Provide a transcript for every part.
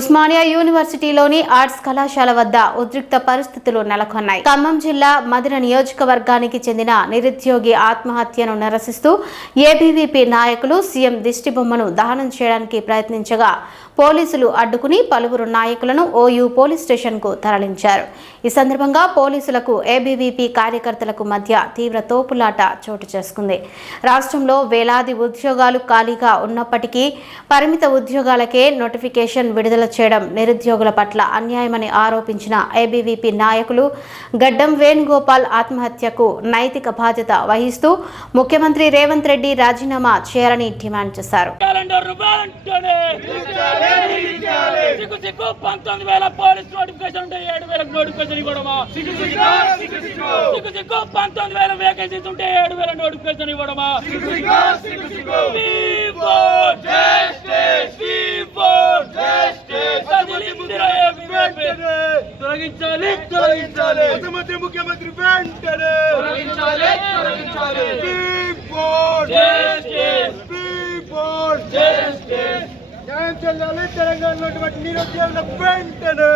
Osmania యూనివర్సిటీలోని arts కళాశాల వద్ద ఉద్రిక్త పరిస్థితులు నెలకొన్నాయి. ఖమ్మం జిల్లా మధిర నియోజకవర్గానికి చెందిన నిరుద్యోగి ఆత్మహత్యను నిరసిస్తూ ఏబీవీపీ నాయకులు సీఎం దిష్టిబొమ్మను దహనం చేయడానికి ప్రయత్నించగా పోలీసులు అడ్డుకుని పలువురు నాయకులను ఓయూ పోలీస్ స్టేషన్కు తరలించారు. ఈ సందర్భంగా పోలీసులకు ఏబీవీపీ కార్యకర్తలకు మధ్య తీవ్ర తోపులాట చోటు చేసుకుంది. రాష్ట్రంలో వేలాది ఉద్యోగాలు ఖాళీగా ఉన్నప్పటికీ పరిమిత ఉద్యోగాలకే నోటిఫికేషన్ విడుదల చేయడం నిరుద్యోగుల పట్ల అన్యాయమని ఆరోపించిన ఏబీవీపీ నాయకులు గడ్డం వేణుగోపాల్ ఆత్మహత్యకు నైతిక బాధ్యత వహిస్తూ ముఖ్యమంత్రి రేవంత్ రెడ్డి రాజీనామా చేయాలని డిమాండ్ చేశారు. ముఖ్యమంత్రి వెంటనే న్యాయం చేయాలి. తెలంగాణలో నిరుద్యోగులకు వెంటనే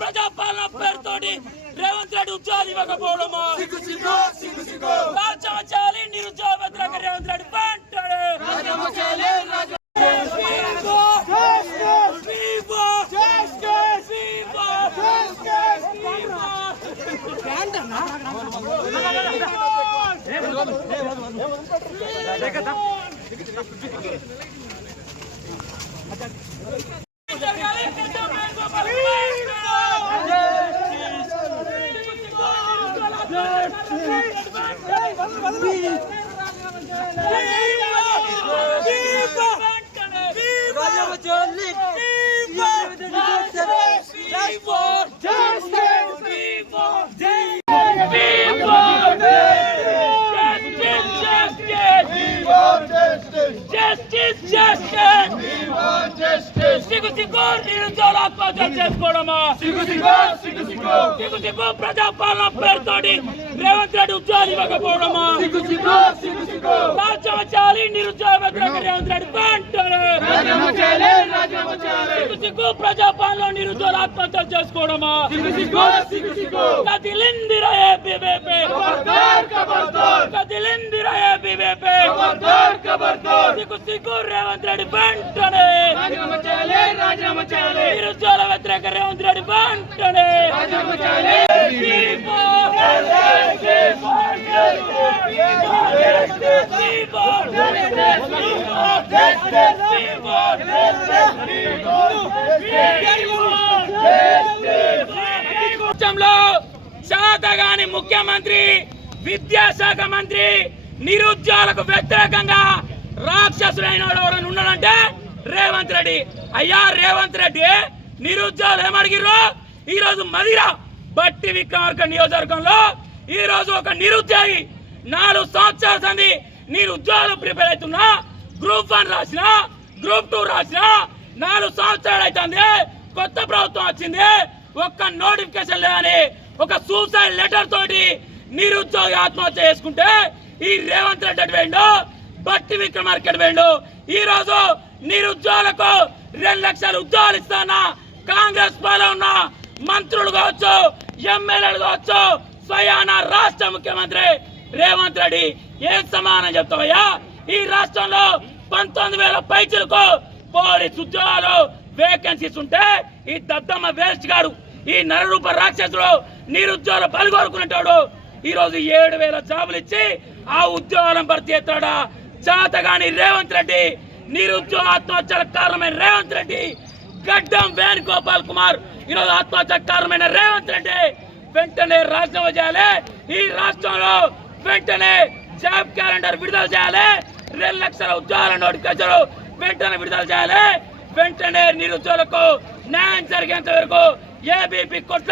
ప్రజాపాలన పేరుతోటి రేవంత్ రెడ్డి ఉద్యోగాలు ఇవ్వకపోవడమా రాజ్యం చేయాలి. నిరుద్యోగ వ్యతిరేక రేవంత్ రెడ్డి ప్రజాపాలన పేరుతోటి రేవంత్ రెడ్డి ఉద్యోగాలు ఇవ్వకపోవడమా రాజ్యం చేయాలి. నిరుద్యోగ వ్యతిరేక రేవంత్ రెడ్డి ప్రజాపాలనలో నిరుద్యోగులు ఆత్మహత్యలు చేసుకోవడమా కదిలిందిరా ఏబీవీపీ కదిలిందిరా ఏబీవీపీ సిగ్గు రేవంత్ రెడ్డి వెంటనే నిరుద్యోగ వ్యతిరేక రేవంత్ రెడ్డి వెంటనే శాతగాని ముఖ్యమంత్రి విద్యాశాఖ మంత్రి నిరుద్యోగులకు వ్యతిరేకంగా రాక్షసులైన ఎవరైనా ఉన్నాడంటే రేవంత్ రెడ్డి. అయ్యా రేవంత్ రెడ్డి నిరుద్యోగులు ఏమడిగిర్రు? ఈ రోజు మధిర బట్టి విక్రమార్క నియోజకవర్గంలో ఈ రోజు ఒక నిరుద్యోగి 4 సంవత్సరాల సంది నేను ఉద్యోగాలు ప్రిపేర్ అవుతున్నా, గ్రూప్ 1 రాసిన, గ్రూప్ 2 రాసిన, 4 సంవత్సరాలు అవుతుంది. కొత్త ప్రభుత్వం వచ్చింది, ఒక్క నోటిఫికేషన్ లేదని ఒక సూసైడ్ లెటర్ తోటి నిరుద్యోగి ఆత్మహత్య చేసుకుంటే ఈ రేవంత్ రెడ్డి వేయండు, బట్టి విక్రమార్క వేయండు. ఈ రోజు నిరుద్యోగులకు 2 లక్షల ఉద్యోగాలు ఇస్తానా కాంగ్రెస్ పాలన ఉన్న మంత్రులు కావచ్చు, ఎమ్మెల్యేలు కావచ్చు, స్వయాన రాష్ట్ర ముఖ్యమంత్రి రేవంత్ రెడ్డి ఏం సమానం చెప్తావయ్యా? ఈ రాష్ట్రంలో 19,000 పైచలకు పోలీస్ ఉద్యోగాలు వేకెన్సీస్ ఉంటే ఈ దద్దమ్మ వేస్ట్ గాడు, ఈ నరరూప రాక్షసుడు నిరుద్యోగులు పలుగొరుకునేటాడు ఈ రోజు 7,000 జాబులు ఇచ్చి ఆ ఉద్యోగాలను భర్తీ చేస్తాడా? చాతగాని రేవంత్ రెడ్డి, నిరుద్యోగ ఆత్మహత్యల కారణమైన రేవంత్ రెడ్డి, గడ్డం వేణుగోపాల్ కుమార్ ఈరోజు ఆత్మహత్య కారణమైన రేవంత్ రెడ్డి వెంటనే రాజీనామా చేయాలి. ఈ రాష్ట్రంలో వెంటనే జాబ్ క్యాలెండర్ విడుదల చేయాలి. 2 లక్షల ఉద్యోగాల నోటిఫికేషన్ వెంటనే విడుదల చేయాలి. వెంటనే నిరుద్యోగులకు న్యాయం జరిగేంత వరకు ఏబీపీ కొట్ల